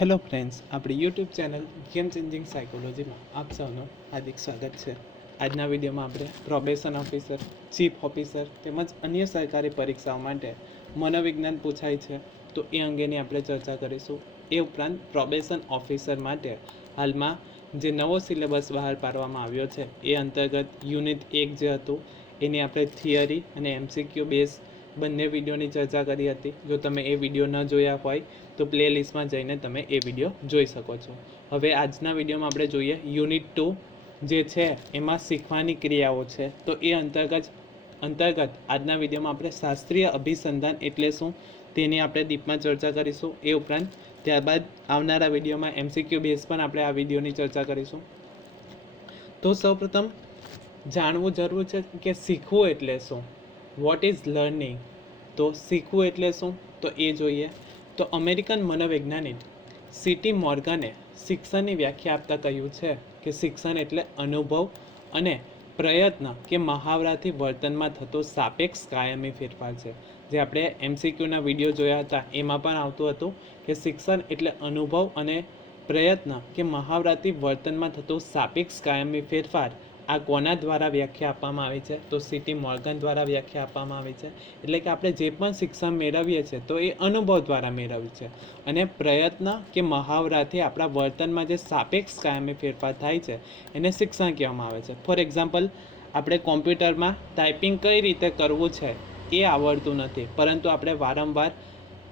Hello friends, આપણી YouTube channel game changing સાયકોલોજીમાં આપ સૌનું હાર્દિક સ્વાગત છે. આજના વિડીયોમાં આપણે પ્રોબેશન ઓફિસર, ચીફ ઓફિસર તેમજ અન્ય સરકારી પરીક્ષાઓ માટે મનોવિજ્ઞાન પૂછાય છે. તો એ અંગેની આપણે ચર્ચા કરીશું. એ ઉપરાંત પ્રોબેશન ઓફિસર માટે હાલમાં જે નવો સિલેબસ બહાર પાડવામાં આવ્યો છે, એ અંતર્ગત યુનિટ એક જે હતું, એની આપણે થિયરી અને એમસીક્યુ બેઝ બંને વિડીયોની ચર્ચા કરી હતી. જો તમે એ વીડિયો ન જોયા હોય, તો પ્લે લિસ્ટમાં જઈને તમે એ વીડિયો જોઈ શકો છો. હવે આજના વિડીયોમાં આપણે જોઈએ યુનિટ ટુ, જે છે, એમાં શીખવાની ક્રિયાઓ છે. તો એ અંતર્ગત અંતર્ગત આજના વિડીયોમાં આપણે શાસ્ત્રીય અભિસંધાન એટલે શું, તેની આપણે દીપમાં ચર્ચા કરીશું. એ ઉપરાંત, ત્યારબાદ આવનારા વિડીયોમાં એમસીક્યુ બેઝ પણ આપણે આ વિડીયોની ચર્ચા કરીશું. તો સૌપ્રથમ, જાણવું જરૂર છે કે શીખવું એટલે શું? વોટ ઇઝ લર્નિંગ તો શીખવું એટલે શું? તો એ જોઈએ. તો અમેરિકન મનોવૈજ્ઞાનિક સિટી મોર્ગને શિક્ષણની વ્યાખ્યા આપતા કહ્યું છે કે શિક્ષણ એટલે અનુભવ અને પ્રયત્ન કે મહાવરાથી વર્તનમાં થતો સાપેક્ષ કાયમી ફેરફાર છે. જે આપણે એમસીક્યુના વીડિયો જોયા હતા, એમાં પણ આવતું હતું કે શિક્ષણ એટલે અનુભવ અને પ્રયત્ન કે મહાવરાથી વર્તનમાં થતો સાપેક્ષ કાયમી ફેરફાર આ કોના દ્વારા વ્યાખ્યા આપવામાં આવી છે? તો સિટી મોર્ગન દ્વારા વ્યાખ્યા આપવામાં આવી છે. એટલે કે આપણે જે પણ શિક્ષણ મેળવીએ છીએ, તો એ અનુભવ દ્વારા મેળવ્યું છે. અને પ્રયત્ન કે મહાવરાથી આપણા વર્તનમાં જે સાપેક્ષ કાયમી ફેરફાર થાય છે, એને શિક્ષણ કહેવામાં આવે છે. ફોર એક્ઝામ્પલ આપણે કોમ્પ્યુટરમાં ટાઈપિંગ કઈ રીતે કરવું છે એ આવડતું નથી. પરંતુ આપણે વારંવાર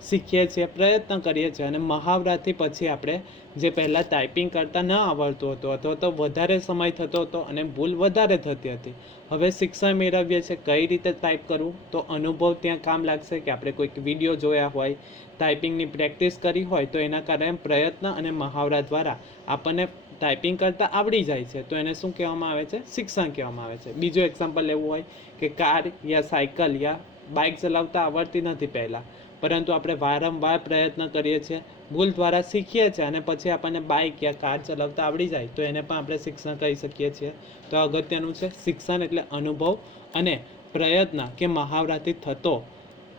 શીખીએ છીએ, પ્રયત્ન કરીએ છીએ અને મહાવરાથી પછી આપણે જે પહેલાં ટાઈપિંગ કરતાં ન આવડતું હતું, અથવા તો વધારે સમય થતો હતો અને ભૂલ વધારે થતી હતી, હવે શિક્ષણ મેળવીએ છીએ. કઈ રીતે ટાઈપ કરવું? તો અનુભવ ત્યાં કામ લાગશે કે આપણે કોઈક વીડિયો જોયા હોય ટાઈપિંગની પ્રેક્ટિસ કરી હોય, તો એના કારણે પ્રયત્ન અને મહાવરા દ્વારા આપણને ટાઈપિંગ કરતાં આવડી જાય છે. તો એને શું કહેવામાં આવે છે? શિક્ષણ કહેવામાં આવે છે. બીજું એક્ઝામ્પલ લેવું હોય કે કાર યા સાયકલ યા બાઇક ચલાવતા આવડતી નથી પહેલાં. પરંતુ આપણે વારંવાર પ્રયત્ન કરીએ છીએ, ભૂલ દ્વારા શીખીએ છીએ અને પછી આપણને બાઇક યા કાર ચલાવતા આવડી જાય, તો એને પણ આપણે શિક્ષણ કહી શકીએ છીએ. તો અગત્યનું છે શિક્ષણ એટલે અનુભવ અને પ્રયત્ન કે મહાવરાથી થતો,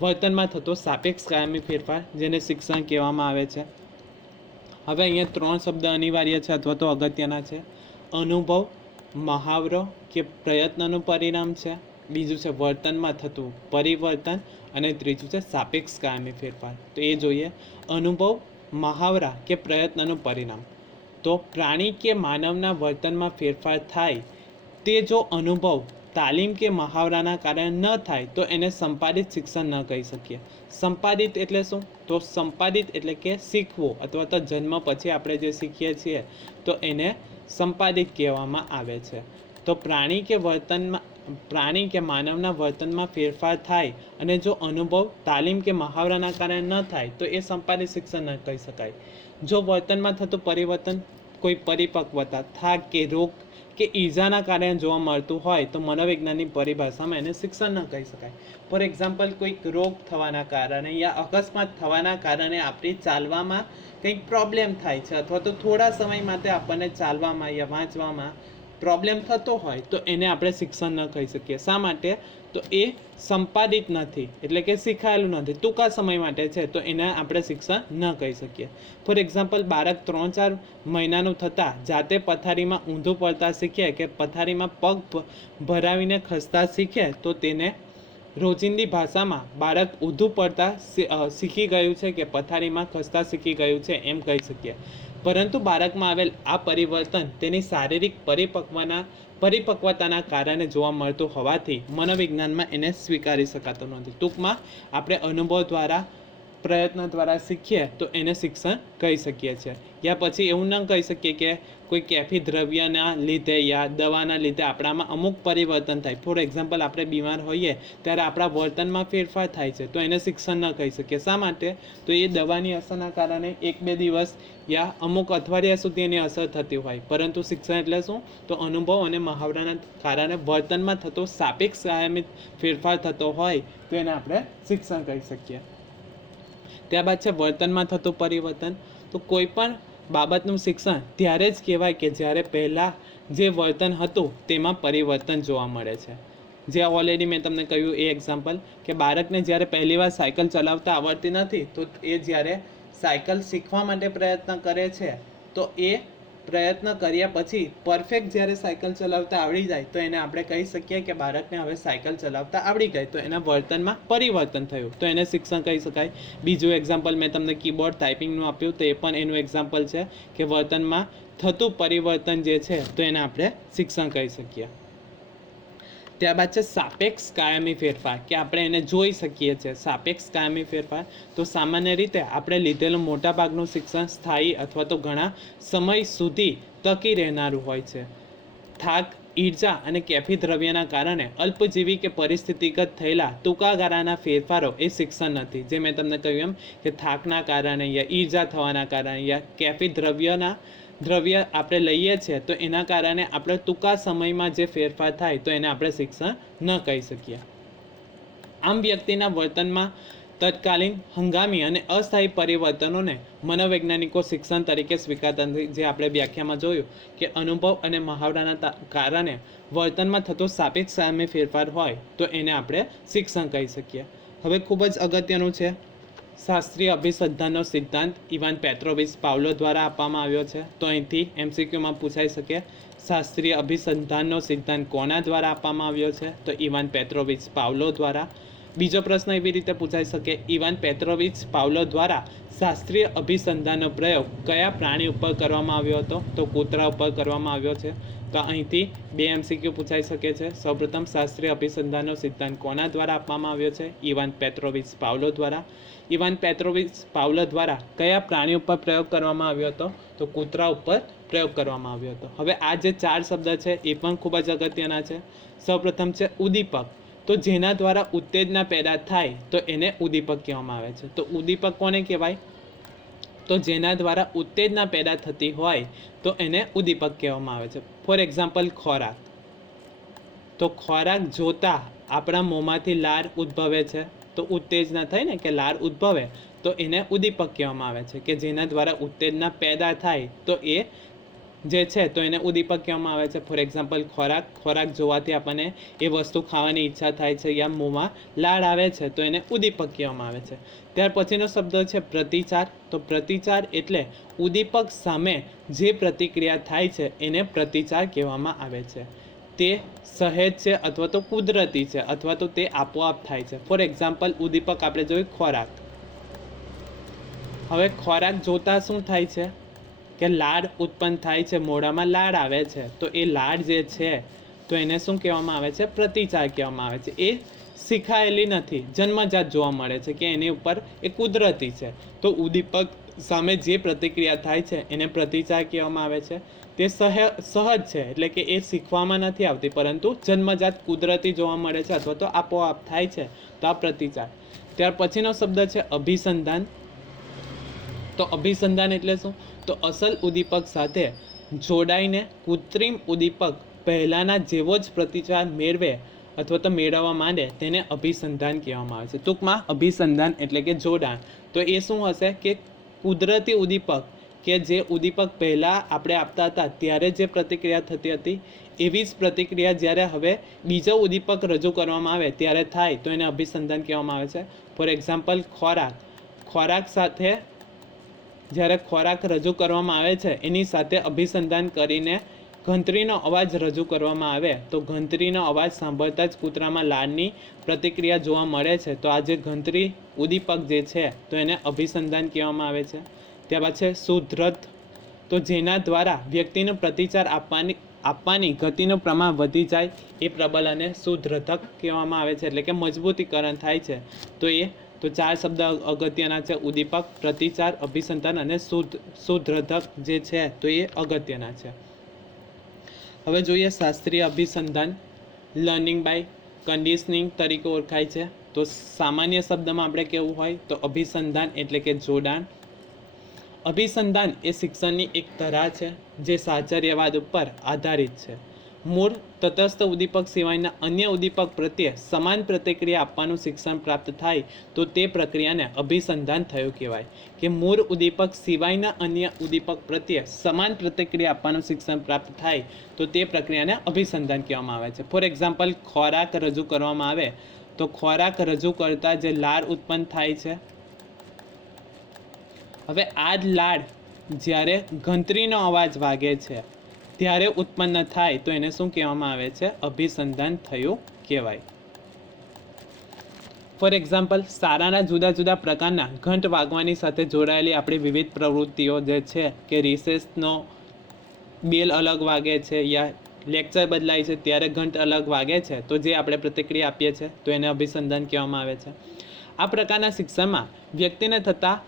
વર્તનમાં થતો સાપેક્ષ કાયમી ફેરફાર જેને શિક્ષણ કહેવામાં આવે છે. હવે અહીંયા ત્રણ શબ્દ અનિવાર્ય છે અથવા તો અગત્યના છે. અનુભવ, મહાવરો કે પ્રયત્નનું પરિણામ છે. બીજું છે વર્તનમાં થતું પરિવર્તન અને ત્રીજું છે સાપેક્ષ કાયમી ફેરફાર. તો એ જોઈએ અનુભવ, મહાવરા કે પ્રયત્નનું પરિણામ. તો પ્રાણી કે માનવના વર્તનમાં ફેરફાર થાય તે જો અનુભવ, તાલીમ કે મહાવરાના કારણે ન થાય તો એને સંપાદિત શિક્ષણ ન કહી શકીએ. સંપાદિત એટલે શું? તો સંપાદિત એટલે કે શીખવું અથવા તો જન્મ પછી આપણે જે શીખીએ છીએ તો એને સંપાદિત કહેવામાં આવે છે. તો પ્રાણી કે વર્તનમાં પ્રાણી કે માનવના વર્તનમાં ફેરફાર થાય અને જો અનુભવ તાલીમ કે મહાવરાના કારણે ન થાય, તો એ સંપાદિત શિક્ષણ ન કહી શકાય. જો વર્તનમાં થતું પરિવર્તન કોઈ પરિપક્વતા, થાક કે રોગ કે ઈજાના કારણે જોવા મળતું હોય, તો મનોવિજ્ઞાનની પરિભાષામાં એને શિક્ષણ ન કહી શકાય. ફોર એક્ઝામ્પલ, કોઈક રોગ થવાના કારણે યા અકસ્માત થવાના કારણે આપણી ચાલવામાં કંઈક પ્રોબ્લેમ થાય છે અથવા તો થોડા સમય માટે આપણને ચાલવામાં યા વાંચવામાં પ્રોબ્લેમ થતો હોય તો એને આપણે શિક્ષણ ન કહી શકીએ. શા માટે? તો એ સંપાદિત નથી, એટલે કે શીખાયેલું નથી, ટૂંકા સમય માટે છે, તો એને આપણે શિક્ષણ ન કહી શકીએ. ફોર એક્ઝામ્પલ, બાળક ત્રણ ચાર મહિનાનું થતાં જાતે પથારીમાં ઊંધું પડતા શીખે કે પથારીમાં પગ ભરાવીને ખસતા શીખે, તો તેને રોજિંદી ભાષામાં બાળક ઊંધું પડતા શીખી ગયું છે કે પથારીમાં ખસતા શીખી ગયું છે એમ કહી શકીએ. પરંતુ બાળકમાં આવેલ આ પરિવર્તન તેની શારીરિક પરિપક્વના, પરિપક્વતાના કારણે જોવા મળતું હોવાથી મનોવિજ્ઞાનમાં એને સ્વીકારી શકાતું નથી. ટૂંકમાં, આપણે અનુભવ દ્વારા પ્રયત્ન દ્વારા શીખીએ તો એને શિક્ષણ કહી શકીએ છીએ. યા પછી એવું ન કહી શકીએ કે કોઈ કેફી દ્રવ્યના લીધે યા દવાના લીધે આપણામાં અમુક પરિવર્તન થાય. ફોર એક્ઝામ્પલ આપણે બીમાર હોઈએ ત્યારે આપણા વર્તનમાં ફેરફાર થાય છે, તો એને શિક્ષણ ન કહી શકીએ. શા માટે? તો એ દવાની અસરના કારણે એક બે દિવસ યા અમુક અઠવાડિયા સુધી એની અસર થતી હોય. પરંતુ શિક્ષણ એટલે શું? તો અનુભવ અને મહાવરાના કારણે વર્તનમાં થતો સાપેક્ષ કાયમી ફેરફાર થતો હોય, તો એને આપણે શિક્ષણ કહી શકીએ. ત્યારબાદ છે વર્તનમાં થતું પરિવર્તન. તો કોઈ પણ બાબતનું શિક્ષણ ત્યારે જ કહેવાય કે જ્યારે પહેલાં જે વર્તન હતું તેમાં પરિવર્તન જોવા મળે છે. જે ઓલરેડી મેં તમને કહ્યું એ એક્ઝામ્પલ કે બાળકને જ્યારે પહેલી વાર સાયકલ ચલાવતા આવડતી નથી તો એ જ્યારે સાયકલ શીખવા માટે પ્રયત્ન કરે છે તો એ પ્રયત્ન કર્યા પછી પરફેક્ટ જ્યારે સાયકલ ચલાવતા આવડી જાય તો એને આપણે કહી શકીએ કે બાળકને હવે સાયકલ ચલાવતા આવડી ગઈ. તો એના વર્તનમાં પરિવર્તન થયું. તો એને શિક્ષણ કહી શકાય. બીજું એક્ઝામ્પલ મેં તમને કીબોર્ડ ટાઈપિંગનું આપ્યું તો એ પણ એનું એક્ઝામ્પલ છે કે વર્તનમાં થતું પરિવર્તન જે છે તો એને આપણે શિક્ષણ કહી શકીએ. ત્યારબાદ છે સાપેક્ષ કાયમી ફેરફાર, કે આપણે એને જોઈ શકીએ છીએ. સાપેક્ષ કાયમી ફેરફાર, તો સામાન્ય રીતે આપણે લીધેલું મોટાભાગનું શિક્ષણ સ્થાયી અથવા તો ઘણા સમય સુધી ટકી રહેનારું હોય છે. થાક, ઈર્જા અને કેફી દ્રવ્યના કારણે અલ્પજીવી કે પરિસ્થિતિગત થયેલા ટૂંકા ગાળાના ફેરફારો એ શિક્ષણ નથી. જે મેં તમને કહ્યું એમ કે થાકના કારણે યા ઈર્જા થવાના કારણે યા કેફી દ્રવ્યના દ્રવ્ય આપણે લઈએ છીએ, તો એના કારણે આપણે ટૂંકા સમયમાં જે ફેરફાર થાય, તો એને આપણે શિક્ષણ ન કહી શકીએ. આમ વ્યક્તિના વર્તનમાં તત્કાલીન હંગામી અને અસ્થાયી પરિવર્તનોને મનોવૈજ્ઞાનિકો શિક્ષણ તરીકે સ્વીકારતા જે આપણે વ્યાખ્યામાં જોયું કે અનુભવ અને મહાવરાના કારણે વર્તનમાં થતો સાપેક્ષ સામે ફેરફાર હોય, તો એને આપણે શિક્ષણ કહી શકીએ. હવે ખૂબ જ અગત્યનું છે શાસ્ત્રીય અભિસંધાનનો સિદ્ધાંત ઇવાન પેટ્રોવિચ પાવલો દ્વારા આપવામાં આવ્યો છે. તો અહીંથી એમસીક્યુમાં પૂછાઈ શકે, શાસ્ત્રીય અભિસંધાનનો સિદ્ધાંત કોના દ્વારા આપવામાં આવ્યો છે? તો ઇવાન પેટ્રોવિચ પાવલો દ્વારા બીજો પ્રશ્ન એવી રીતે પૂછાઈ શકે ઇવાન પેટ્રોવિચ પાવલો દ્વારા શાસ્ત્રીય અભિસંધાનનો પ્રયોગ કયા પ્રાણી ઉપર કરવામાં આવ્યો હતો? તો કૂતરા ઉપર કરવામાં આવ્યો છે. તો અહીંથી બે એમસીક્યુ પૂછાઈ શકે છે. સૌપ્રથમ શાસ્ત્રીય અભિસંધાનનો સિદ્ધાંત કોના દ્વારા આપવામાં આવ્યો છે? ઇવાન પેટ્રોવિચ પાવલો દ્વારા. ઇવાન પેટ્રોવિચ પાવલો દ્વારા કયા પ્રાણી ઉપર પ્રયોગ કરવામાં આવ્યો હતો? તો કૂતરા ઉપર પ્રયોગ કરવામાં આવ્યો હતો. હવે આ જે ચાર શબ્દ છે, એ પણ ખૂબ જ અગત્યના છે. સૌપ્રથમ છે ઉદ્દીપક. તો જેના દ્વારા ઉત્તેજના પેદા થાય, તો એને ઉદ્દીપક કહેવામાં આવે છે. તો ઉદ્દીપક કોને કહેવાય? તો જેના દ્વારા ઉત્તેજના પેદા થતી હોય, તો એને ઉદ્દીપક કહેવામાં આવે છે. ફોર એક્ઝામ્પલ ખોરાક. તો ખોરાક જોતા આપણા મોંમાંથી લાર ઉદ્ભવે છે, તો ઉત્તેજના થાય ને કે લાર ઉદ્ભવે, તો એને ઉદ્દીપક કહેવામાં આવે છે કે જેના દ્વારા ઉત્તેજના પેદા થાય, તો એ જે છે, તો એને ઉદ્દીપક કહેવામાં આવે છે. ફોર એક્ઝામ્પલ ખોરાક. ખોરાક જોવાથી આપણને એ વસ્તુ ખાવાની ઈચ્છા થાય છે યા મોંમાં લાળ આવે છે, તો એને ઉદ્દીપક કહેવામાં આવે છે. ત્યાર પછીનો શબ્દ છે પ્રતિચાર. તો પ્રતિચાર એટલે ઉદ્દીપક સામે જે પ્રતિક્રિયા થાય છે, એને પ્રતિચાર કહેવામાં આવે છે. તે સહેજ છે અથવા તો કુદરતી છે અથવા તો તે આપોઆપ થાય છે. ફોર એક્ઝામ્પલ ઉદ્દીપક આપણે જોઈએ ખોરાક. હવે ખોરાક જોતાં શું થાય છે? કે લાળ ઉત્પન્ન થાય છે, મોઢામાં લાળ આવે છે, તો એ લાળ જે છે, તો એને શું કહેવામાં આવે છે? પ્રતિચાર કહેવામાં આવે છે. એ શીખાયેલી નથી. જન્મજાત જોવા મળે છે કે એની ઉપર એ કુદરતી છે. તો ઉદ્દીપક સામે જે પ્રતિક્રિયા થાય છે, એને પ્રતિચાર કહેવામાં આવે છે. તે સહ, સહજ છે, એટલે કે એ શીખવામાં નથી આવતી, પરંતુ જન્મજાત કુદરતી જોવા મળે છે, અથવા તો આપોઆપ થાય છે, તો આ પ્રતિચાર. ત્યાર પછીનો શબ્દ છે અભિસંધાન. તો અભિસંધાન એટલે શું? તો અસલ ઉદ્દીપક સાથે જોડાઈને કૃત્રિમ ઉદ્દીપક પહેલાંના જેવો જ પ્રતિચાર મેળવે અથવા તો મેળવવા માંડે તેને અભિસંધાન કહેવામાં આવે છે. ટૂંકમાં અભિસંધાન એટલે કે જોડાણ. તો એ શું હશે કે કુદરતી ઉદ્દીપક કે જે ઉદ્દીપક પહેલાં આપણે આપતા હતા ત્યારે જે પ્રતિક્રિયા થતી હતી, એવી જ પ્રતિક્રિયા જ્યારે હવે બીજો ઉદ્દીપક રજૂ કરવામાં આવે ત્યારે થાય તો એને અભિસંધાન કહેવામાં આવે છે. ફોર એક્ઝામ્પલ ખોરાક. ખોરાક સાથે જ્યારે ખોરાક રજૂ કરવામાં આવે છે, એની સાથે અભિસંધાન કરીને ઘંટડીનો અવાજ રજૂ કરવામાં આવે. તો ઘંટડીનો અવાજ સાંભળતા જ કૂતરામાં લાળની પ્રતિક્રિયા જોવા મળે છે. તો આ જે ઘંટડી ઉદ્દીપક જે છે, તો એને અભિસંધાન કહેવામાં આવે છે. ત્યારબાદ છે સુદ્રત તો જેના દ્વારા વ્યક્તિનો પ્રતિચાર આપવાની આપવાની ગતિનું પ્રમાણ વધી જાય એ પ્રબલનને સુદ્રધક કહેવામાં આવે છે. એટલે કે મજબૂતીકરણ થાય છે. તો એ તો ચાર શબ્દ અગત્યના છે. ઉદ્દીપક પ્રતિચાર અભિસંધાન અને શુદ્ધ સુધ્રધક જે છે, તો એ અગત્યના છે. હવે જોઈએ શાસ્ત્રીય અભિસંધાન. લર્નિંગ બાય કન્ડિશનિંગ તરીકે ઓળખાય છે. તો સામાન્ય શબ્દમાં આપણે કેવું હોય? તો અભિસંધાન એટલે કે જોડાણ. અભિસંધાન એ શિક્ષણની એક તરાહ છે, જે સાચર્યવાદ ઉપર આધારિત છે. મૂળ તટસ્થ ઉદ્દીપક સિવાયના અન્ય ઉદ્દીપક પ્રત્યે સમાન પ્રતિક્રિયા આપવાનું શિક્ષણ પ્રાપ્ત થાય તો તે પ્રક્રિયાને અભિસંધાન થયું કહેવાય. કે મૂળ ઉદ્દીપક સિવાયના અન્ય ઉદ્દીપક પ્રત્યે સમાન પ્રતિક્રિયા આપવાનું શિક્ષણ પ્રાપ્ત થાય તો તે પ્રક્રિયાને અભિસંધાન કહેવામાં આવે છે. ફોર એક્ઝામ્પલ ખોરાક રજૂ કરવામાં આવે તો ખોરાક રજૂ કરતાં જે લાળ ઉત્પન્ન થાય છે. હવે આ જ લાળ જ્યારે ઘંટરીનો અવાજ વાગે છે ત્યારે ઉત્પન્ન થાય તો એને શું કહેવામાં આવે છે? અભિસંધાન થયું કહેવાય. ફોર એક્ઝામ્પલ સારાના જુદા જુદા પ્રકારના ઘંટ વાગવાની સાથે જોડાયેલી આપણી વિવિધ પ્રવૃત્તિઓ જે છે કે રિસેસનો બેલ અલગ વાગે છે યા લેક્ચર બદલાય છે ત્યારે ઘંટ અલગ વાગે છે, તો જે આપણે પ્રતિક્રિયા આપીએ છીએ, તો એને અભિસંધાન કહેવામાં આવે છે. આ પ્રકારના શિક્ષણમાં વ્યક્તિને થતા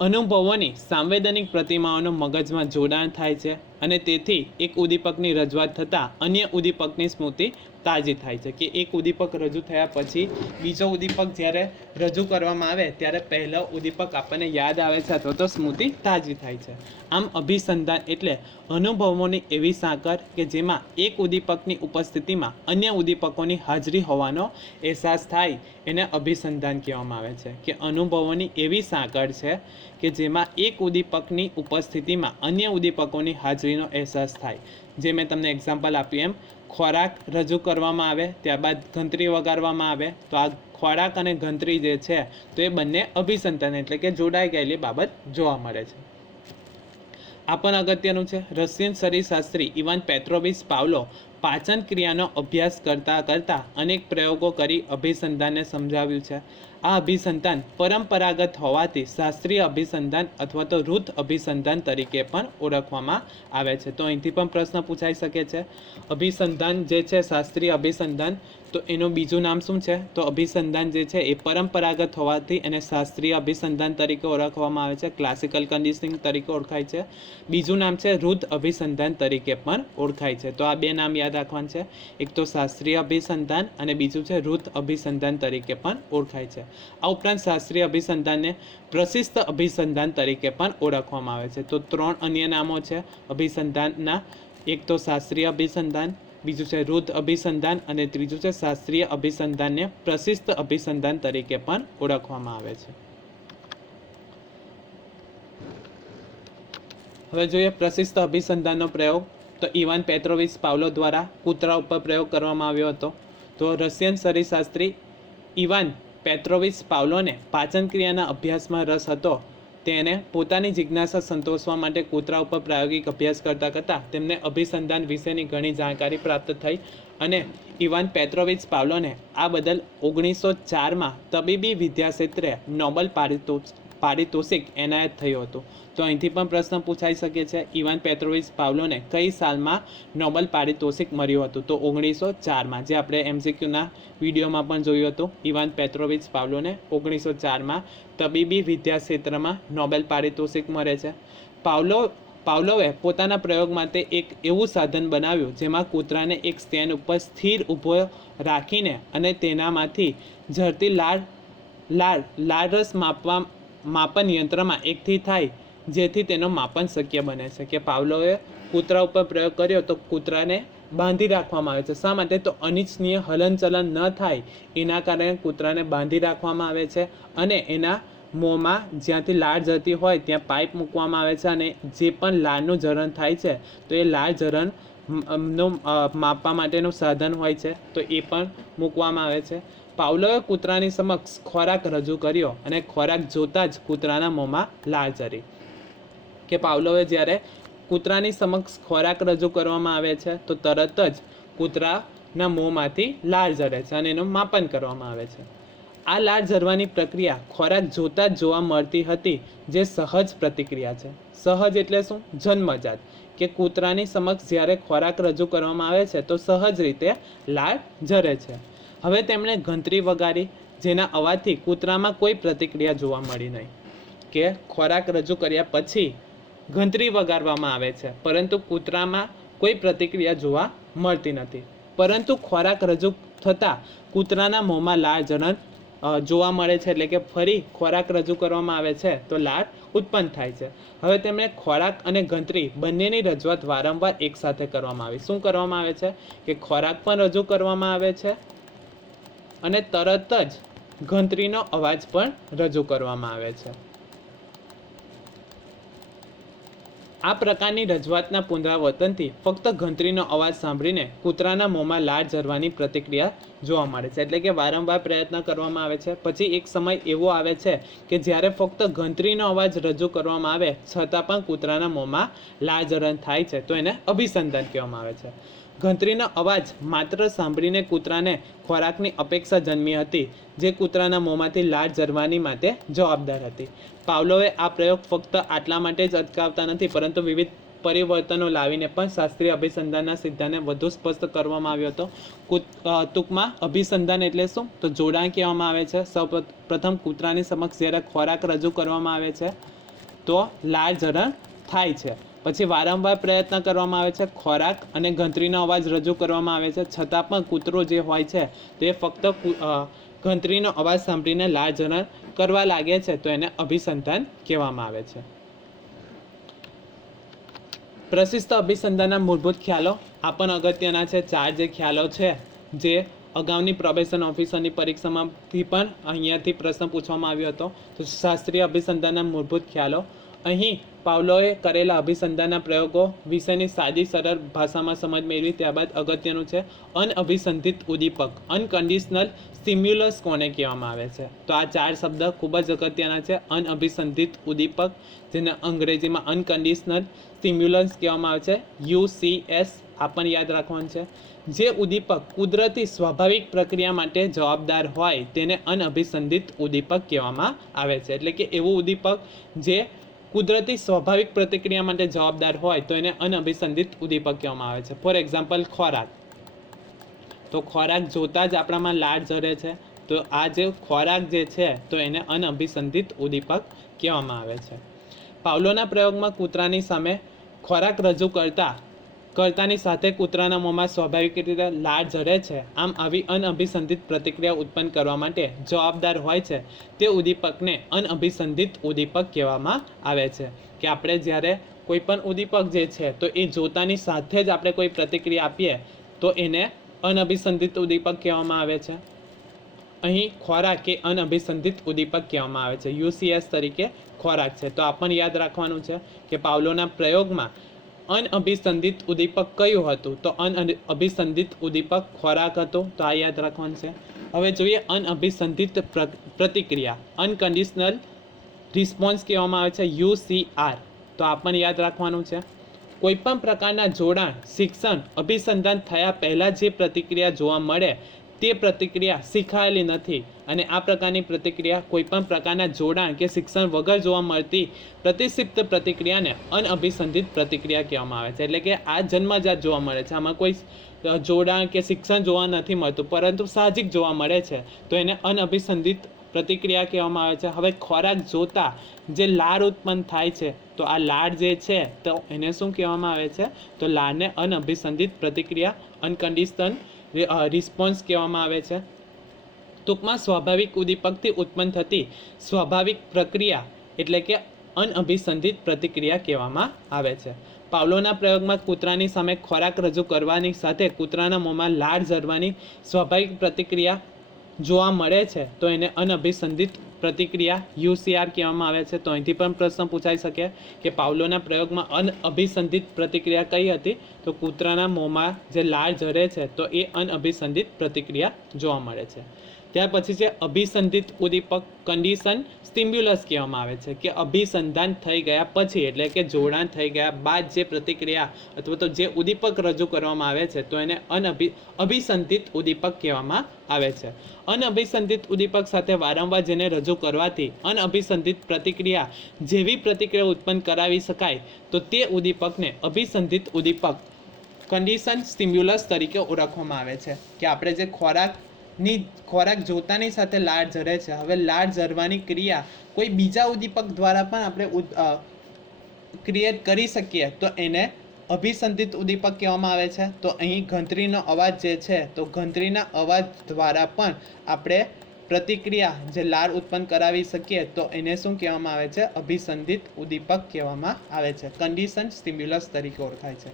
અનુભવોની સાંવેદનિક પ્રતિમાઓનું મગજમાં જોડાણ થાય છે અને તેથી એક ઉદ્દીપકની રજૂઆત થતાં અન્ય ઉદ્દીપકની સ્મૃતિ તાજી થાય છે કે એક ઉદ્દીપક રજૂ થયા પછી બીજો ઉદ્દીપક જ્યારે રજૂ કરવામાં આવે ત્યારે પહેલો ઉદ્દીપક આપણને યાદ આવે છે અથવા તો સ્મૃતિ તાજી થાય છે. આમ અભિસંધાન એટલે અનુભવોની એવી સાંકળ કે જેમાં એક ઉદ્દીપકની ઉપસ્થિતિમાં અન્ય ઉદ્દીપકોની હાજરી હોવાનો અહેસાસ થાય એને અભિસંધાન કહેવામાં આવે છે કે અનુભવોની એવી સાંકળ છે કે જેમાં એક ઉદ્દીપકની ઉપસ્થિતિમાં અન્ય ઉદ્દીપકોની હાજરીનો અહેસાસ થાય. જે મેં તમને એક્ઝામ્પલ આપ્યું એમ, ખોરાક રજૂ કરવામાં આવે, ત્યારબાદ ઘંટરી વગાડવામાં આવે, તો આ ખોરાક અને ઘંટરી જે છે, તો એ બંને અભિસંતાન એટલે કે જોડાઈ ગયેલી બાબત જોવા મળે છે. આ પણ અગત્યનું છે રશિયન શરીરશાસ્ત્રી ઇવાન પેટ્રોવિસ પાવલો પાચન ક્રિયાનો અભ્યાસ કરતા કરતા અનેક પ્રયોગો કરી અભિસંધાનને સમજાવ્યું છે. આ અભિસંધાન પરંપરાગત હોવાથી શાસ્ત્રીય અભિસંધાન અથવા તો રુથ અભિસંધાન તરીકે પણ ઓળખવામાં આવે છે. તો અહીંથી પણ પ્રશ્ન પૂછાઈ શકે છે. અભિસંધાન જે છે શાસ્ત્રીય અભિસંધાન? તો એનું બીજું નામ શું છે? તો અભિસંધાન જે છે એ પરંપરાગત હોવાથી એને શાસ્ત્રીય અભિસંધાન તરીકે ઓળખવામાં આવે છે. ક્લાસિકલ કન્ડિશનિંગ તરીકે ઓળખાય છે. બીજું નામ છે રુદ્ધ અભિસંધાન તરીકે પણ ઓળખાય છે. તો આ બે નામ યાદ રાખવાનું છે. એક તો શાસ્ત્રીય અભિસંધાન અને બીજું છે રુદ્ધ અભિસંધાન તરીકે પણ ઓળખાય છે. આ ઉપરાંત શાસ્ત્રીય અભિસંધાનને પ્રશિસ્ત અભિસંધાન તરીકે પણ ઓળખવામાં આવે છે. તો ત્રણ અન્ય નામો છે અભિસંધાનના. એક તો શાસ્ત્રીય અભિસંધાન, બીજું છે રુદ્ધ અભિસંધાન અને ત્રીજું છે શાસ્ત્રીય અભિસંધાનને પ્રશિસ્ત અભિસંધાન તરીકે પણ ઓળખવામાં આવે છે. હવે જોઈએ પ્રશિસ્ત અભિસંધાનનો પ્રયોગ. તો ઇવાન પેટ્રોવિચ પાવલો દ્વારા કૂતરા ઉપર પ્રયોગ કરવામાં આવ્યો હતો. તો રશિયન શરીરશાસ્ત્રી ઇવાન પેટ્રોવિચ પાવલોને પાચન ક્રિયાના અભ્યાસમાં રસ હતો. તેને પોતાની જિજ્ઞાસા સંતોષવા માટે કૂતરા ઉપર પ્રાયોગિક અભ્યાસ કરતાં કરતાં તેમને અભિસંધાન વિશેની ઘણી જાણકારી પ્રાપ્ત થઈ અને ઇવાન પેટ્રોવિચ પાવલોને આ બદલ ઓગણીસો ચારમાં તબીબી વિદ્યા ક્ષેત્રે નોબલ પારિતોષિક પારિતોષિક એનાયત થયું હતું. તો અહીંથી પણ પ્રશ્ન પૂછાઈ શકે છે ઇવાન પેટ્રોવિચ પાવલોને કઈ સાલમાં નોબલ પારિતોષિક મળ્યું હતું? તો ઓગણીસો ચારમાં, જે આપણે એમસીક્યુના વિડીયોમાં પણ જોયું હતું ઇવાન પેટ્રોવિચ પાવલોને ઓગણીસો ચારમાં તબીબી વિદ્યા ક્ષેત્રમાં નોબેલ પારિતોષિક મળે છે. પાવલો પાવલોવે પોતાના પ્રયોગ માટે એક એવું સાધન બનાવ્યું, જેમાં કૂતરાને એક સ્ટેન્ડ ઉપર સ્થિર ઊભો રાખીને અને તેનામાંથી ઝરતી લાળ લાળ લાળરસ માપવા માપન યંત્રમાં એકથી થાય, જેથી તેનું માપન શક્ય બને છે. કે પાવલોએ કૂતરા ઉપર પ્રયોગ કર્યો તો કૂતરાને બાંધી રાખવામાં આવે છે. શા માટે? તો અનિચ્છનીય હલનચલન ન થાય, એના કારણે કૂતરાને બાંધી રાખવામાં આવે છે અને એના મોંમાં જ્યાંથી લાળ જતી હોય ત્યાં પાઇપ મૂકવામાં આવે છે અને જે પણ લાળનું જરણ થાય છે, તો એ લાળ જરણનું માપવા માટેનું સાધન હોય છે, તો એ પણ મૂકવામાં આવે છે. પાવલોએ કૂતરાની સમક્ષ ખોરાક રજૂ કર્યો અને ખોરાક જોતાં જ કૂતરાના મોંમાં લાળ જરી કે પાવલોએ જ્યારે કૂતરાની સમક્ષ ખોરાક રજૂ કરવામાં આવે છે, તો તરત જ કૂતરાના મોંમાંથી લાળ ઝરે છે અને એનું માપન કરવામાં આવે છે. આ લાળ ઝરવાની પ્રક્રિયા ખોરાક જોતાં જ જોવા મળતી હતી, જે સહજ પ્રતિક્રિયા છે. સહજ એટલે શું? જન્મજાત. કે કૂતરાની સમક્ષ જ્યારે ખોરાક રજૂ કરવામાં આવે છે, તો સહજ રીતે લાળ ઝરે છે. હવે તેમણે ઘંટરી વગાડી, જેના અવાજથી કૂતરામાં કોઈ પ્રતિક્રિયા જોવા મળી નહીં. કે ખોરાક રજૂ કર્યા પછી ઘંટરી વગાડવામાં આવે છે, પરંતુ કૂતરામાં કોઈ પ્રતિક્રિયા જોવા મળતી નથી. પરંતુ ખોરાક રજૂ થતાં કૂતરાના મોંમાં લાળ જનન જોવા મળે છે, એટલે કે ફરી ખોરાક રજૂ કરવામાં આવે છે, તો લાળ ઉત્પન્ન થાય છે. હવે તેમણે ખોરાક અને ઘંટરી બંનેની રજૂઆત વારંવાર એકસાથે કરવામાં આવી. શું કરવામાં આવે છે? કે ખોરાક પણ રજૂ કરવામાં આવે છે અને તરત જ ઘંટરીનો અવાજ પણ રજૂ કરવામાં આવે છે. આ પ્રકારની રજૂઆતના પુનરાવર્તનથી ફક્ત ઘંટડીનો અવાજ સાંભળીને કૂતરાના મોંમાં લાળ ઝરવાની પ્રતિક્રિયા જોવા મળે છે. એટલે કે વારંવાર પ્રયત્ન કરવામાં આવે છે. પછી એક સમય એવો આવે છે કે જ્યારે ફક્ત ઘંટડીનો અવાજ રજૂ કરવામાં આવે, છતાં પણ કૂતરાના મોંમાં લાળ ઝરણ થાય છે, તો એને અભિસંધાન કહેવામાં આવે છે. ઘંટડીનો અવાજ માત્ર સાંભળીને કૂતરાને ખોરાકની અપેક્ષા જન્મી હતી, જે કૂતરાના મોંમાંથી લાળ ઝરવાની માટે જવાબદાર હતી. પાવલોએ આ પ્રયોગ ફક્ત આટલા માટે જ અટકાવતા નથી, પરંતુ વિવિધ પરિવર્તનો લાવીને પણ શાસ્ત્રીય અભિસંધાનના સિદ્ધાંતને વધુ સ્પષ્ટ કરવામાં આવ્યો હતો. ટૂંકમાં અભિસંધાન એટલે શું? તો જોડાણ કહેવામાં આવે છે. સૌ પ્રથમ કૂતરાની સમક્ષ જ્યારે ખોરાક રજૂ કરવામાં આવે છે, તો લાળ ઝરણ થાય છે. પછી વારંવાર પ્રયત્ન કરવામાં આવે છે, ખોરાક અને ઘંટડીનો અવાજ રજૂ કરવામાં આવે છે. છતાં પણ કૂતરો જે હોય છે, તે ફક્ત ઘંટડીનો અવાજ સાંભળીને લાળ કરવા લાગે છે, તો એને અભિસંધાન કહેવામાં આવે છે. પ્રશિસ્ત અભિસંધાનના મૂળભૂત ખ્યાલો. આ પણ અગત્યના છે. ચાર જે ખ્યાલો છે, જે અગાઉની પ્રોબેશન ઓફિસરની પરીક્ષામાંથી પણ અહીંયાથી પ્રશ્ન પૂછવામાં આવ્યો હતો. તો શાસ્ત્રીય અભિસંધાનના મૂળભૂત ખ્યાલો. અહીં પાવલોએ કરેલા અભિસંધાનના પ્રયોગો વિશેની સાદી સરળ ભાષામાં સમજ મેળવી ત્યારબાદ અગત્યનું છે અનઅભિસંધિત ઉદ્દીપક, અનકન્ડિશનલ સ્ટિમ્યુલસ કોને કહેવામાં આવે છે? તો આ ચાર શબ્દ ખૂબ જ અગત્યના છે. અનઅભિસંધિત ઉદ્દીપક, જેને અંગ્રેજીમાં અનકન્ડિશનલ સ્ટિમ્યુલન્સ કહેવામાં આવે છે યુસીએસ આ પણ યાદ રાખવાનું છે. જે ઉદ્દીપક કુદરતી સ્વાભાવિક પ્રક્રિયા માટે જવાબદાર હોય તેને અનઅભિસંધિત ઉદ્દીપક કહેવામાં આવે છે. એટલે કે એવું ઉદ્દીપક જે કુદરતી સ્વાભાવિક પ્રતિક્રિયા માટે જવાબદાર હોય તો એને અનઅભિસંધિત ઉદ્દીપક કહેવામાં આવે છે. ફોર એક્ઝામ્પલ ખોરાક. તો ખોરાક જોતાં જ આપણામાં લાળ ઝરે છે. તો આ જે ખોરાક જે છે, તો એને અનઅભિસંધિત ઉદ્દીપક કહેવામાં આવે છે. પાવલોના પ્રયોગમાં કૂતરાની સામે ખોરાક રજૂ કરતા કરતાની સાથે કૂતરાના મોંમાં સ્વાભાવિક રીતે લાળ ઝરે છે. આમ આવી અનઅભિસંધિત પ્રતિક્રિયા ઉત્પન્ન કરવા માટે જવાબદાર હોય છે તે ઉદ્દીપકને અનઅભિસંધિત ઉદ્દીપક કહેવામાં આવે છે. કે આપણે જ્યારે કોઈ પણ ઉદ્દીપક જે છે, તો એ જોતાની સાથે જ આપણે કોઈ પ્રતિક્રિયા આપીએ, તો એને અનઅભિસંધિત ઉદ્દીપક કહેવામાં આવે છે. અહીં ખોરાક એ અનઅભિસંધિત ઉદ્દીપક કહેવામાં આવે છે. યુસીએસ તરીકે ખોરાક છે. તો આ પણ યાદ રાખવાનું છે કે પાવલોના પ્રયોગમાં અનઅભિસંધિત ઉદ્દીપક કયું હતું? તો અનઅભિસંધિત ઉદ્દીપક ખોરાક હતો, તો આ યાદ રાખવાનું છે. હવે જોઈએ અનઅભિસંધિત પ્રતિક્રિયા. અનકન્ડિશનલ રિસ્પોન્સ કહેવામાં આવે છે યુસીઆર તો આ પણ યાદ રાખવાનું છે. કોઈપણ પ્રકારના જોડાણ, શિક્ષણ, અભિસંધાન થયા પહેલાં જે પ્રતિક્રિયા જોવા મળે તે પ્રતિક્રિયા શીખાયેલી નથી અને આ પ્રકારની પ્રતિક્રિયા કોઈપણ પ્રકારના જોડાણ કે શિક્ષણ વગર જોવા મળતી પ્રતિક્ષિપ્ત પ્રતિક્રિયાને અનઅભિસંધિત પ્રતિક્રિયા કહેવામાં આવે છે. એટલે કે આ જન્મજાત જોવા મળે છે. આમાં કોઈ જોડાણ કે શિક્ષણ જોવા નથી મળતું, પરંતુ સાહજિક જોવા મળે છે. તો એને અનઅભિસંધિત પ્રતિક્રિયા કહેવામાં આવે છે. હવે ખોરાક જોતા જે લાળ ઉત્પન્ન થાય છે, તો આ લાળ જે છે, તો એને શું કહેવામાં આવે છે? તો લાળને અનઅભિસંધિત પ્રતિક્રિયા અનકન્ડિશનલ રિસ્પોન્સ કહેવામાં આવે છે. ટૂંકમાં સ્વાભાવિક ઉદ્દીપકથી ઉત્પન્ન થતી સ્વાભાવિક પ્રક્રિયા એટલે કે અનઅભિસંધિત પ્રતિક્રિયા કહેવામાં આવે છે. પાવલોના પ્રયોગમાં કૂતરાની સામે ખોરાક રજૂ કરવાની સાથે કૂતરાના મોંમાં લાળ ઝરવાની સ્વાભાવિક પ્રતિક્રિયા જોવા મળે છે, તો એને અનઅભિસંધિત પ્રતિક્રિયા યુસીઆર કહેવામાં આવે છે. તો અહીંથી પણ પ્રશ્ન પૂછાઈ શકે કે પાવલોના પ્રયોગમાં અનઅભિસંધિત પ્રતિક્રિયા કઈ હતી? તો કૂતરાના મોંમાં જે લાળ ઝરે છે, તો એ અનઅભિસંધિત પ્રતિક્રિયા જોવા મળે છે. ત્યાર પછી છે અભિસંધિત ઉદ્દીપક કન્ડિશન સ્ટિમ્યુલસ કહેવામાં આવે છે કે અભિસંધાન થઈ ગયા પછી, એટલે કે જોડાણ થઈ ગયા બાદ જે પ્રતિક્રિયા અથવા તો જે ઉદ્દીપક રજૂ કરવામાં આવે છે, તો એને અનઅભિ, અભિસંધિત ઉદ્દીપક કહેવામાં આવે છે. અનઅભિસંધિત ઉદ્દીપક સાથે વારંવાર જેને રજૂ કરવાથી અનઅભિસંધિત પ્રતિક્રિયા જેવી પ્રતિક્રિયા ઉત્પન્ન કરાવી શકાય, તો તે ઉદ્દીપકને અભિસંધિત ઉદ્દીપક કન્ડિશન સ્ટિમ્યુલસ તરીકે ઓળખવામાં આવે છે. કે આપણે જે ખોરાકની ખોરાક જોતાની સાથે લાળ ઝરે છે. હવે લાળ ઝરવાની ક્રિયા કોઈ બીજા ઉદ્દીપક દ્વારા પણ આપણે ક્રિએટ કરી શકીએ. તો એને અભિસંધિત ઉદ્દીપક કહેવામાં આવે છે. તો અહીં ઘંટરીનો અવાજ જે છે, તો ઘંટરીના અવાજ દ્વારા પણ આપણે પ્રતિક્રિયા જે લાળ ઉત્પન્ન કરાવી શકીએ, તો એને શું કહેવામાં આવે છે? અભિસંધિત ઉદ્દીપક કહેવામાં આવે છે. કન્ડિશન સ્ટિમ્યુલસ તરીકે ઓળખાય છે.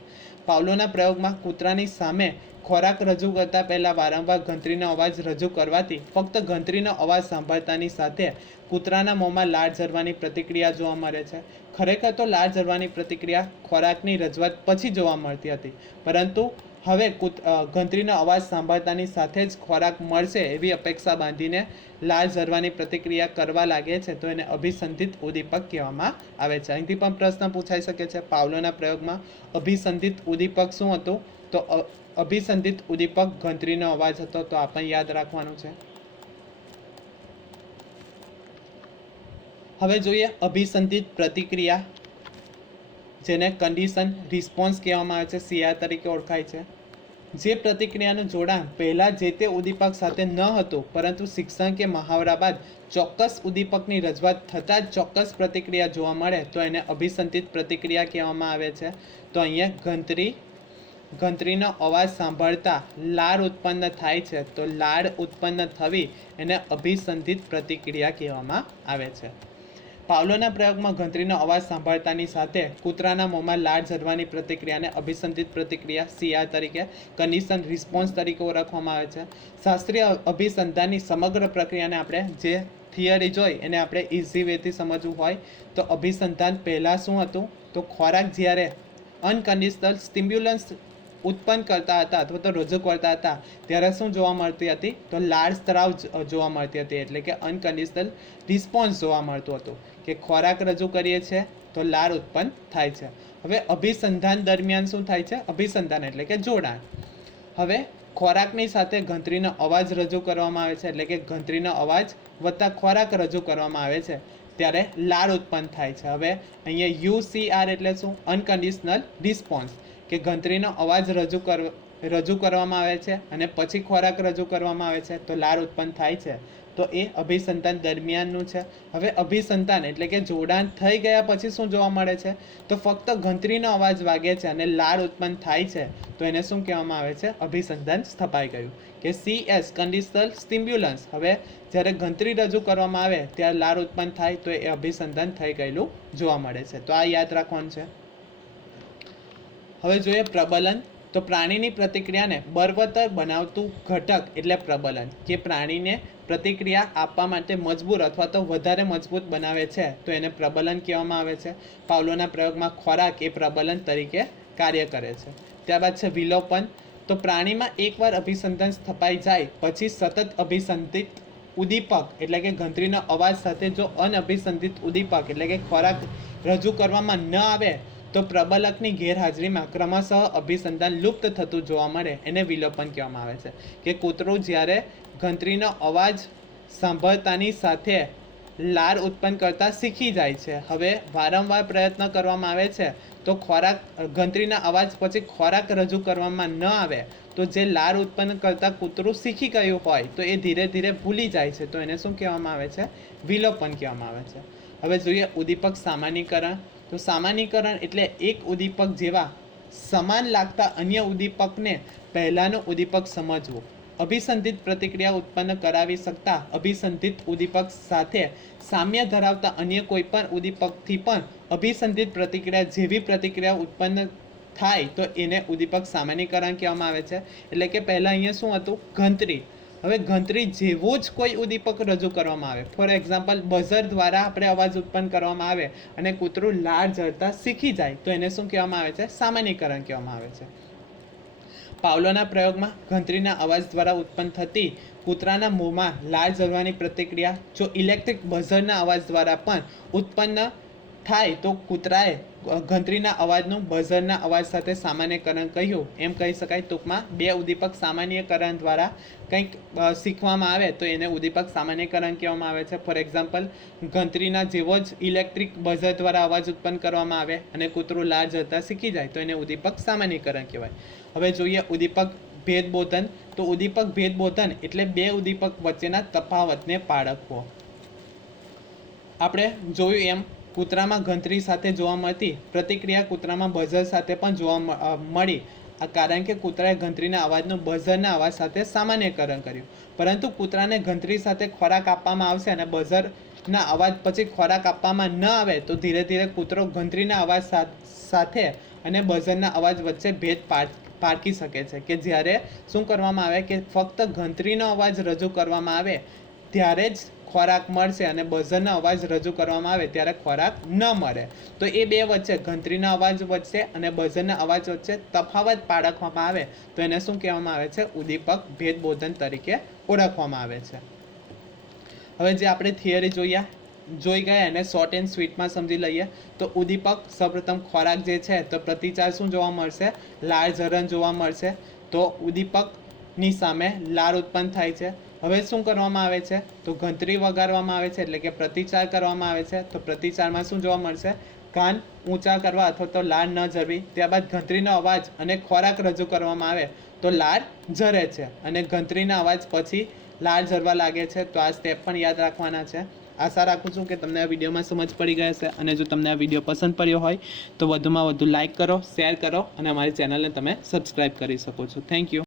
પાવલોના પ્રયોગમાં કૂતરાની સામે ખોરાક રજૂ કરતા પહેલાં વારંવાર ઘંટડીનો અવાજ રજૂ કરવાથી ફક્ત ઘંટડીનો અવાજ સાંભળતાની સાથે કૂતરાના મોંમાં લાળ ઝરવાની પ્રતિક્રિયા જોવા મળે છે. ખરેખર તો લાળ ઝરવાની પ્રતિક્રિયા ખોરાકની રજૂઆત પછી જોવા મળતી હતી, પરંતુ હવે અ, અવાજ સાંભળતાની સાથે જ ખોરાક મળશે એવી અપેક્ષા બાંધીને લાળ ઝરવાની પ્રતિક્રિયા કરવા લાગે છે. તો એને અભિસંધિત ઉદ્દીપક કહેવામાં આવે છે. અહીંથી પણ પ્રશ્ન પૂછાઈ શકે છે પાવલોના પ્રયોગમાં અભિસંધિત ઉદ્દીપક શું હતું? તો અભિસંધિત ઉદ્દીપક ઘંટડીનો અવાજ હતો. તો આ પણ યાદ રાખવાનું છે. હવે જોઈએ અભિસંધિત પ્રતિક્રિયા. જેને કન્ડિશન રિસ્પોન્સ કહેવામાં આવે છે સીઆર તરીકે ઓળખાય છે. જે પ્રતિક્રિયાનું જોડાણ પહેલાં જે તે ઉદ્દીપક સાથે ન હતું, પરંતુ શિક્ષણ કે મહાવરા બાદ ચોક્કસ ઉદ્દીપકની રજૂઆત થતાં જ ચોક્કસ પ્રતિક્રિયા જોવા મળે, તો એને અભિસંધિત પ્રતિક્રિયા કહેવામાં આવે છે. તો અહીંયા ઘંતરી, ઘંતરીનો અવાજ સાંભળતા લાળ ઉત્પન્ન થાય છે, તો લાળ ઉત્પન્ન થવી એને અભિસંધિત પ્રતિક્રિયા કહેવામાં આવે છે. પાવલોના પ્રયોગમાં ઘંટરીનો અવાજ સાંભળતાની સાથે કૂતરાના મોંમાં લાળ ઝરવાની પ્રતિક્રિયાને અભિસંધિત પ્રતિક્રિયા, સીઆર તરીકે કન્ડિશન રિસ્પોન્સ તરીકે ઓળખવામાં આવે છે. શાસ્ત્રીય અભિસંધાનની સમગ્ર પ્રક્રિયાને આપણે જે થિયરી જોઈ એને આપણે ઇઝી વેથી સમજવું હોય તો અભિસંધાન પહેલાં શું હતું? તો ખોરાક જ્યારે અનકન્ડિશનલ સ્ટિમ્યુલન્સ ઉત્પન્ન કરતા હતા અથવા તો રજૂ કરતા હતા. ત્યારે શું જોવા મળતી હતી? તો લાળ સ્ત્રાવ જોવા મળતી હતી. એટલે કે અનકન્ડિશનલ રિસ્પોન્સ જોવા મળતું હતું. કે ખોરાક રજૂ કરીએ છીએ તો લાળ ઉત્પન્ન થાય છે. હવે અભિસંધાન દરમિયાન શું થાય છે? અભિસંધાન એટલે કે જોડાણ. હવે ખોરાકની સાથે ઘંટરીનો અવાજ રજૂ કરવામાં આવે છે. એટલે કે ઘંટરીનો અવાજ વત્તા ખોરાક રજૂ કરવામાં આવે છે. ત્યારે લાળ ઉત્પન્ન થાય છે. હવે અહીંયા યુસીઆર એટલે શું? અનકન્ડિશનલ રિસ્પોન્સ કે ઘંટરીનો અવાજ રજૂ કર, રજૂ કરવામાં આવે છે અને પછી ખોરાક રજૂ કરવામાં આવે છે, તો લાળ ઉત્પન્ન થાય છે. તો એ અભિસંધાન દરમિયાનનું છે. હવે અભિસંતાન એટલે કે જોડાણ થઈ ગયા પછી શું જોવા મળે છે? તો ફક્ત ઘંટરીનો અવાજ વાગે છે અને લાળ ઉત્પન્ન થાય છે. તો એને શું કહેવામાં આવે છે? અભિસંધાન સ્થપાઈ ગયું. કે સી એસ કન્ડિશનલ સ્ટિમ્બ્યુલન્સ હવે જ્યારે ઘંટરી રજૂ કરવામાં આવે, ત્યારે લાળ ઉત્પન્ન થાય, તો એ અભિસંધાન થઈ ગયેલું જોવા મળે છે. તો આ યાદ રાખવાનું છે. હવે જોઈએ પ્રબલન. તો પ્રાણીની પ્રતિક્રિયાને બળવત્તર બનાવતું ઘટક એટલે પ્રબલન, જે પ્રાણીને પ્રતિક્રિયા આપવા માટે મજબૂર અથવા તો વધારે મજબૂત બનાવે છે. તો એને પ્રબલન કહેવામાં આવે છે. પાવલોના પ્રયોગમાં ખોરાક એ પ્રબલન તરીકે કાર્ય કરે છે. ત્યારબાદ છે વિલોપન. તો પ્રાણીમાં એકવાર અભિસંધાન સ્થપાઈ જાય, પછી સતત અભિસંધિત ઉદ્દીપક એટલે કે ઘંટરીનો અવાજ સાથે જો અનઅભિસંધિત ઉદ્દીપક એટલે કે ખોરાક રજૂ કરવામાં ન આવે તો પ્રબલકની ગેરહાજરીમાં ક્રમશઃ અભિસંધાન લુપ્ત થતું જોવા મળે એને વિલોપન કહેવામાં આવે છે કે કૂતરું જ્યારે ઘંટરીનો અવાજ સાંભળતાની સાથે લાર ઉત્પન્ન કરતા શીખી જાય છે. હવે વારંવાર પ્રયત્ન કરવામાં આવે છે તો ખોરાક ઘંટરીના અવાજ પછી ખોરાક રજૂ કરવામાં ન આવે તો જે લાર ઉત્પન્ન કરતાં કૂતરું શીખી ગયું હોય તો એ ધીરે ધીરે ભૂલી જાય છે. તો એને શું કહેવામાં આવે છે? વિલોપન કહેવામાં આવે છે. હવે જોઈએ ઉદ્દીપક સામાન્યકરણ તો સામાન્યકરણ એટલે એક ઉદ્દીપક જેવા સમાન લાગતા અન્ય ઉદ્દીપકને પહેલાંનો ઉદ્દીપક સમજવું. અભિસંધિત પ્રતિક્રિયા ઉત્પન્ન કરાવી શકતા અભિસંધિત ઉદ્દીપક સાથે સામ્ય ધરાવતા અન્ય કોઈપણ ઉદ્દીપકથી પણ અભિસંધિત પ્રતિક્રિયા જેવી પ્રતિક્રિયા ઉત્પન્ન થાય તો એને ઉદ્દીપક સામાન્યકરણ કહેવામાં આવે છે. એટલે કે પહેલાં અહીંયા શું હતું? ઘંટરી હવે ઘંટરી જેવો જ કોઈ ઉદ્દીપક રજૂ કરવામાં આવે. ફોર એક્ઝામ્પલ બઝર દ્વારા આપણે અવાજ ઉત્પન્ન કરવામાં આવે અને કૂતરું લાળ જળતા શીખી જાય, તો એને શું કહેવામાં આવે છે? સામાન્યકરણ કહેવામાં આવે છે. પાવલોના પ્રયોગમાં ઘંટરીના અવાજ દ્વારા ઉત્પન્ન થતી કૂતરાના મોંમાં લાળ ઝરવાની પ્રતિક્રિયા, જો ઇલેક્ટ્રિક બઝરના અવાજ દ્વારા પણ ઉત્પન્ન થાય, તો કૂતરાએ ઘંટરીના અવાજનું બઝરના અવાજ સાથે સામાન્યકરણ કહ્યું. એમ કહી શકાય, ટૂંકમાં બે ઉદ્દીપક સામાન્યકરણ દ્વારા કંઈક શીખવામાં આવે તો એને ઉદ્દીપક સામાન્યકરણ કહેવામાં આવે છે. ફોર એક્ઝામ્પલ ઘંટરીના જેવો જ ઇલેક્ટ્રિક બઝર દ્વારા અવાજ ઉત્પન્ન કરવામાં આવે અને કૂતરું લાળ જતા શીખી જાય તો એને ઉદ્દીપક સામાન્યકરણ કહેવાય. હવે જોઈએ ઉદ્દીપક ભેદબોધન. તો ઉદ્દીપક ભેદબોધન એટલે બે ઉદ્દીપક વચ્ચેના તફાવતને પાળખવો આપણે જોયું એમ કૂતરામાં ઘંટરી સાથે જોવા મળતી, પ્રતિક્રિયા કૂતરામાં બઝર સાથે પણ જોવા મળી. આ કારણ કે કૂતરાએ ઘંટડીના અવાજનું બઝરના અવાજ સાથે સામાન્યકરણ કર્યું. પરંતુ કૂતરાને ઘંટરી સાથે ખોરાક આપવામાં આવશે અને બઝરના અવાજ પછી ખોરાક આપવામાં ન આવે તો ધીરે ધીરે કૂતરો ઘંટડીના અવાજ સાથ- અને બઝરના અવાજ વચ્ચે ભેદ પારખી શકે છે કે જ્યારે શું કરવામાં આવે કે ફક્ત ઘંટરીનો અવાજ રજૂ કરવામાં આવે, ત્યારે જ ખોરાક મળશે અને બઝરનો અવાજ રજૂ કરવામાં આવે ત્યારે ખોરાક ન મળે. તો એ બે વચ્ચે, ઘંટરીના અવાજ વચ્ચે અને બઝરના અવાજ વચ્ચે તફાવત પાડખવામાં આવે. તો એને શું કહેવામાં આવે છે? ઉદ્દીપક ભેદબોધન તરીકે ઓળખવામાં આવે છે. હવે જે આપણે થિયરી જોઈએ જોઈ ગયા એને શોર્ટ એન્ડ સ્વીટમાં સમજી લઈએ. તો ઉદ્દીપક સૌપ્રથમ ખોરાક જે છે, તો પ્રતિચાર શું જોવા મળશે? લાળ ઝરણ જોવા મળશે. તો ઉદ્દીપકની સામે લાળ ઉત્પન્ન થાય છે. હવે શું કરવામાં આવે છે? તો ઘંટરી વગાડવામાં આવે છે એટલે કે પ્રતિચાર કરવામાં આવે છે. તો પ્રતિચારમાં શું જોવા મળશે? કાન ઊંચા કરવા અથવા તો લાળ ન જરવી ત્યારબાદ ઘંટરીનો અવાજ અને ખોરાક રજૂ કરવામાં આવે. તો લાળ ઝરે છે અને ઘંટરીના અવાજ પછી લાળ જરવા લાગે છે. તો આ સ્ટેપ પણ યાદ રાખવાના છે. આશા રાખું છું કે તમને આ વિડીયોમાં સમજ પડી ગઈ હશે અને જો તમને આ વીડિયો પસંદ પડ્યો હોય તો વધુમાં વધુ લાઇક કરો શેર કરો અને અમારી ચેનલને તમે સબસ્ક્રાઈબ કરી શકો છો. Thank you